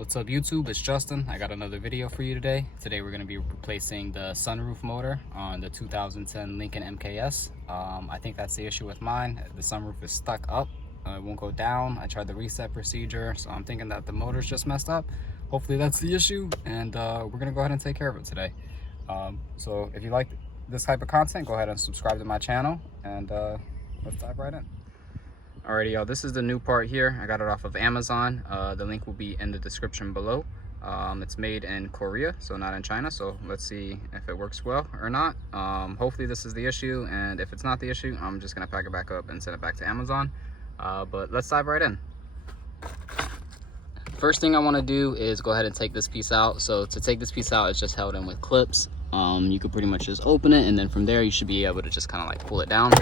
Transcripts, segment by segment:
What's up YouTube, it's Justin. I got another video for you today. Today we're going to be replacing the sunroof motor on the 2010 Lincoln MKS. I think that's the issue with mine. The sunroof is stuck up, it won't go down. I tried the reset procedure, so I'm thinking that the motor's just messed up. Hopefully that's the issue, and we're going to go ahead and take care of it today. So if you like this type of content, go ahead and subscribe to my channel, and let's dive right in. Alrighty, y'all, this is the new part here. I got it off of Amazon. The link will be in the description below. It's made in Korea, so not in China, so let's see if it works well or not. Hopefully this is the issue, and if it's not the issue, I'm just gonna pack it back up and send it back to Amazon. But let's dive right in. First thing I want to do is go ahead and take this piece out. So to take this piece out, it's just held in with clips. You could pretty much just open it, and then from there you should be able to just kind of like pull it down,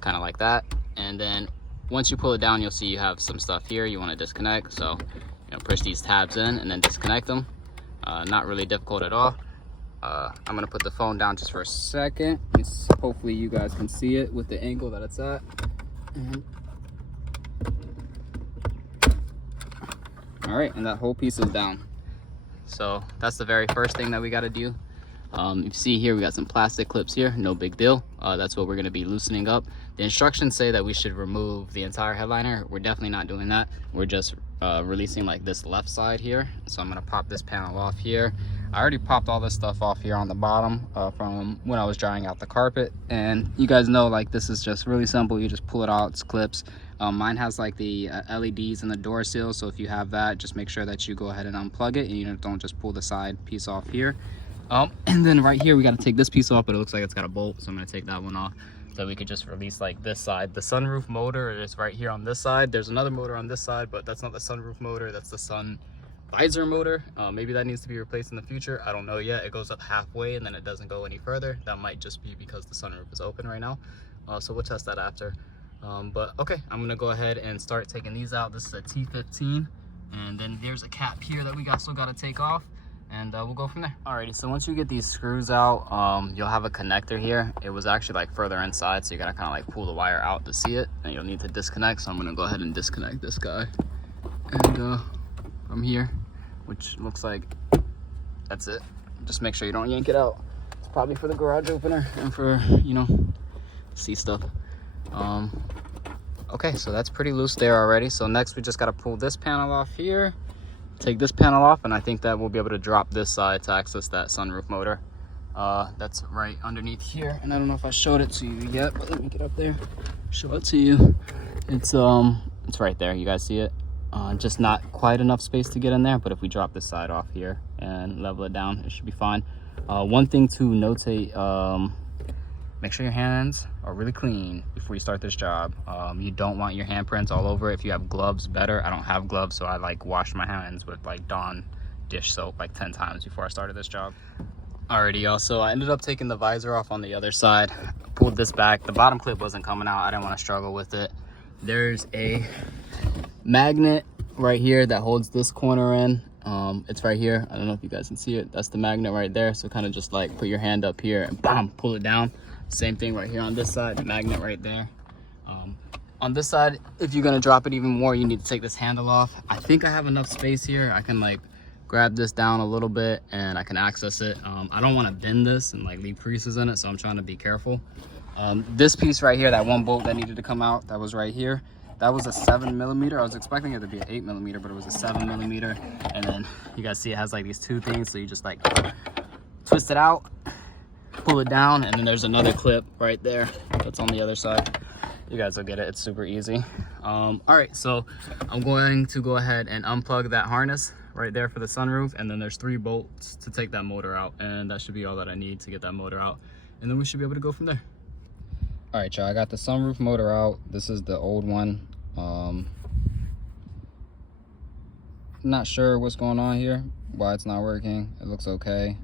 kind of like that. And then once you pull it down, you'll see you have some stuff here you want to disconnect. So, push these tabs in and then disconnect them. Not really difficult at all. I'm going to put the phone down just for a second. Hopefully you guys can see it with the angle that it's at. All right, and that whole piece is down. So that's the very first thing that we got to do. You see here, we got some plastic clips here, no big deal. That's what we're going to be loosening up. The instructions say that we should remove the entire headliner. We're definitely not doing that. We're just releasing like this left side here. So I'm going to pop this panel off here. I already popped all this stuff off here on the bottom from when I was drying out the carpet. And you guys know, like, this is just really simple. You just pull it out, it's clips. Mine has like the LEDs in the door seal. So if you have that, just make sure that you go ahead and unplug it, and you don't just pull the side piece off here. And then right here we got to take this piece off, but it looks like it's got a bolt, so I'm going to take that one off so we could just release like this side. The sunroof motor is right here on this side. There's another motor on this side, but that's not the sunroof motor, that's the sun visor motor. Maybe that needs to be replaced in the future, I don't know yet. It goes up halfway and then it doesn't go any further. That might just be because the sunroof is open right now, so we'll test that after. But okay, I'm gonna go ahead and start taking these out. This is a T15, and then there's a cap here that we still got to take off, and we'll go from there. Alrighty, so once you get these screws out, you'll have a connector here. It was actually like further inside, so you gotta kind of like pull the wire out to see it, and you'll need to disconnect. So I'm gonna go ahead and disconnect this guy, and from here, which looks like that's it. Just make sure you don't yank it out. It's probably for the garage opener and for, see stuff. Okay, so that's pretty loose there already. So next we just got to pull this panel off here, take this panel off, and I think that we'll be able to drop this side to access that sunroof motor. That's right underneath here, and I don't know if I showed it to you yet, but let me get up there, show it to you. It's right there, you guys see it. Just not quite enough space to get in there, but if we drop this side off here and level it down, it should be fine. One thing to notate, make sure your hands are really clean before you start this job. You don't want your handprints all over it. If you have gloves, better. I don't have gloves, so I like washed my hands with like Dawn dish soap like 10 times before I started this job. Alrighty, y'all, so I ended up taking the visor off on the other side. Pulled this back. The bottom clip wasn't coming out. I didn't want to struggle with it. There's a magnet right here that holds this corner in. It's right here. I don't know if you guys can see it. That's the magnet right there. So kind of just like put your hand up here and bam, pull it down. Same thing right here on this side, the magnet right there. On this side, if you're gonna drop it even more, you need to take this handle off. I think I have enough space here. I can like grab this down a little bit and I can access it. I don't want to bend this and like leave creases in it, so I'm trying to be careful. This piece right here, that one bolt that needed to come out, that was right here. That was a 7mm. I was expecting it to be an 8mm, but it was a 7mm. And then you guys see it has like these two things, so you just like twist it out, pull it down, and then there's another clip right there that's on the other side. You guys will get it, it's super easy. All right, so I'm going to go ahead and unplug that harness right there for the sunroof, and then there's 3 bolts to take that motor out, and that should be all that I need to get that motor out, and then we should be able to go from there. All right, y'all, I got the sunroof motor out. This is the old one. Not sure what's going on here, why it's not working. It looks okay.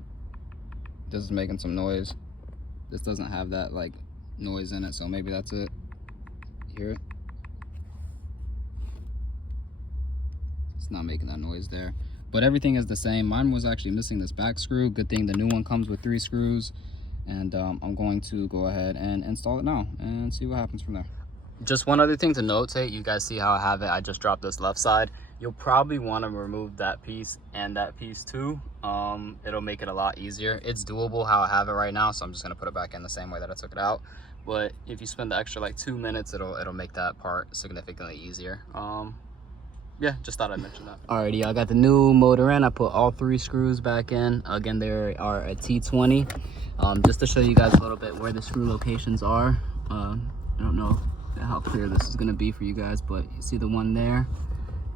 This is making some noise. This doesn't have that like noise in it, so maybe that's it. Hear it? It's not making that noise there, but everything is the same. Mine was actually missing this back screw. Good thing the new one comes with 3 screws, and I'm going to go ahead and install it now and see what happens from there. Just one other thing to notate, you guys see how I have it, I just dropped this left side. You'll probably want to remove that piece and that piece too. It'll make it a lot easier. It's doable how I have it right now, so I'm just going to put it back in the same way that I took it out. But if you spend the extra like 2 minutes, it'll make that part significantly easier. Yeah, just thought I'd mention that. Alrighty, I got the new motor in. I put all 3 screws back in. Again, there are a T20. Just to show you guys a little bit where the screw locations are. I don't know how clear this is going to be for you guys, but you see the one there,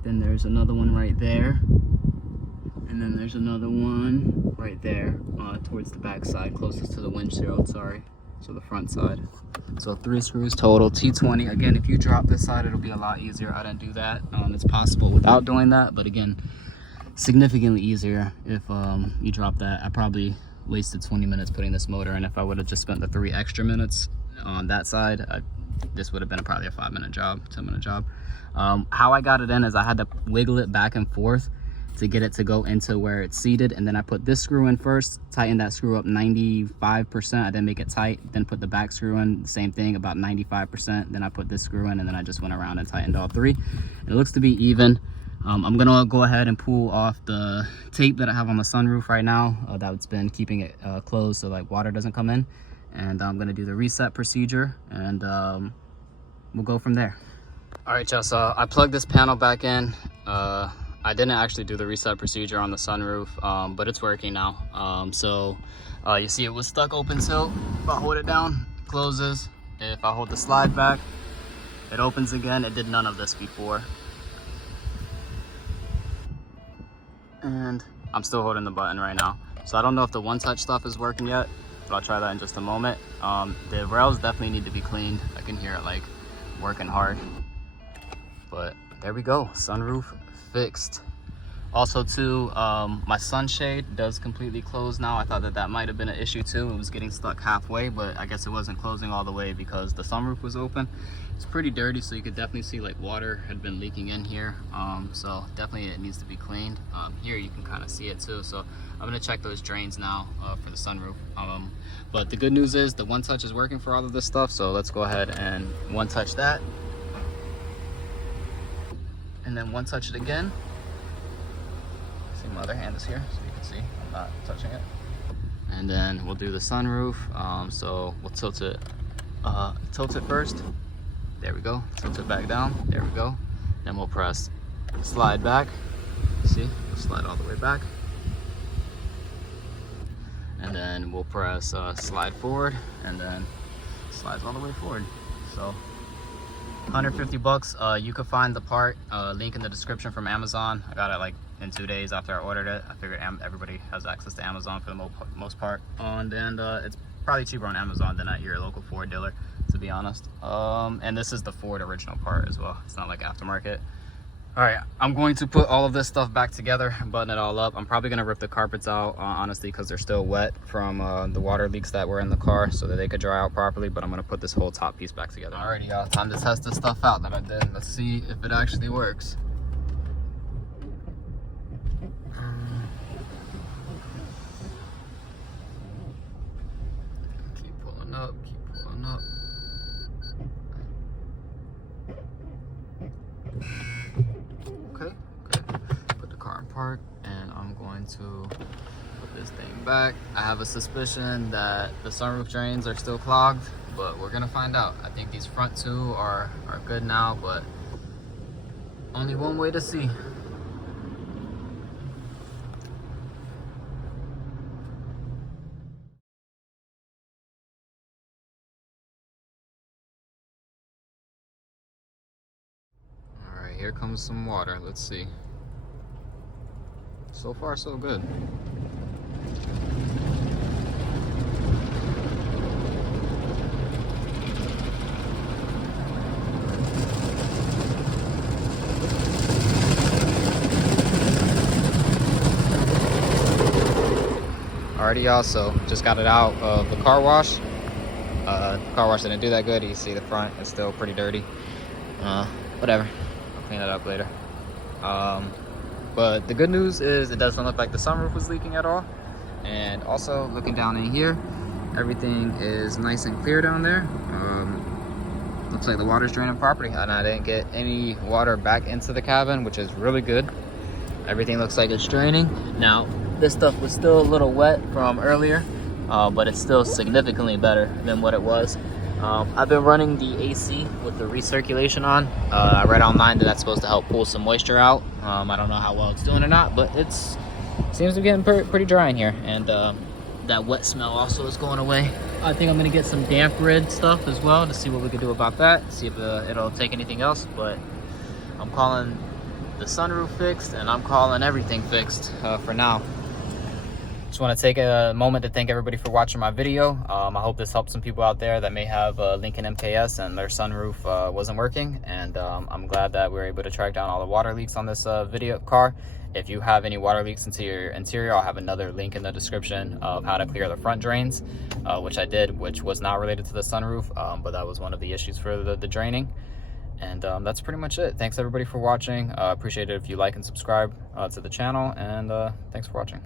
then there's another one right there, and then there's another one right there towards the back side, closest to the windshield, sorry, so the front side. So 3 screws total, T20. Again, if you drop this side, it'll be a lot easier. I didn't do that. It's possible without doing that, but again, significantly easier if you drop that. I probably wasted 20 minutes putting this motor in. If I would have just spent the 3 extra minutes on that side, this would have been probably a 5-minute job, 10-minute job. How I got it in is I had to wiggle it back and forth to get it to go into where it's seated, and then I put this screw in first, tighten that screw up 95%. I didn't make it tight, then put the back screw in, same thing, about 95%. Then I put this screw in, and then I just went around and tightened all 3. It looks to be even. I'm gonna go ahead and pull off the tape that I have on the sunroof right now that's been keeping it closed so like water doesn't come in, and I'm gonna do the reset procedure, and we'll go from there. All right, y'all, so I plugged this panel back in. I didn't actually do the reset procedure on the sunroof, but it's working now. So you see it was stuck open tilt. If I hold it down, it closes. If I hold the slide back, it opens again. It did none of this before. And I'm still holding the button right now. So I don't know if the one-touch stuff is working yet, but I'll try that in just a moment. The rails definitely need to be cleaned. I can hear it like working hard. But there we go, sunroof fixed. Also too, my sunshade does completely close now. I thought that might have been an issue too. It was getting stuck halfway, but I guess it wasn't closing all the way because the sunroof was open. It's pretty dirty, so you could definitely see like water had been leaking in here. So definitely it needs to be cleaned. Here you can kind of see it too. So I'm gonna check those drains now for the sunroof. But the good news is the one touch is working for all of this stuff. So let's go ahead and one touch that. And then one touch it again. See, my other hand is here, so you can see I'm not touching it. And then we'll do the sunroof. So we'll tilt it first. There we go. Tilt it back down. There we go. Then we'll press slide back. See, we'll slide all the way back. And then we'll press slide forward, and then slides all the way forward. So 150 bucks. You could find the part, link in the description from Amazon. I got it like in 2 days after I ordered it. I figured everybody has access to Amazon for the most part. And it's probably cheaper on Amazon than at your local Ford dealer, to be honest. And this is the Ford original part as well. It's not like aftermarket. All right, I'm going to put all of this stuff back together and button it all up. I'm probably gonna rip the carpets out, honestly, because they're still wet from the water leaks that were in the car, so that they could dry out properly, but I'm gonna put this whole top piece back together. Alrighty, y'all, time to test this stuff out that I did. Let's see if it actually works. Keep pulling up, keep pulling up. Okay, put the car in park, and I'm going to put this thing back. I have a suspicion that the sunroof drains are still clogged, but we're gonna find out. I think these front 2 are good now, but only one way to see. Here comes some water. Let's see. So far, so good. Alrighty, y'all, so just got it out of the car wash. The car wash didn't do that good. You see the front is still pretty dirty. Whatever. Clean it up later. But the good news is it doesn't look like the sunroof was leaking at all. And also looking down in here, everything is nice and clear down there. The looks like the water's draining properly, and I didn't get any water back into the cabin, which is really good. Everything looks like it's draining. Now, this stuff was still a little wet from earlier, but it's still significantly better than what it was. I've been running the AC with the recirculation on. I read online that that's supposed to help pull some moisture out. I don't know how well it's doing or not, but it seems to be getting pretty dry in here. And that wet smell also is going away. I think I'm gonna get some damp rid stuff as well to see what we can do about that, see if it'll take anything else. But I'm calling the sunroof fixed, and I'm calling everything fixed for now. Just want to take a moment to thank everybody for watching my video. I hope this helps some people out there that may have a Lincoln MKS and their sunroof wasn't working. And I'm glad that we were able to track down all the water leaks on this video car. If you have any water leaks into your interior, I'll have another link in the description of how to clear the front drains, which I did, which was not related to the sunroof, but that was one of the issues for the draining. And that's pretty much it. Thanks everybody for watching. Appreciate it if you like and subscribe to the channel, and thanks for watching.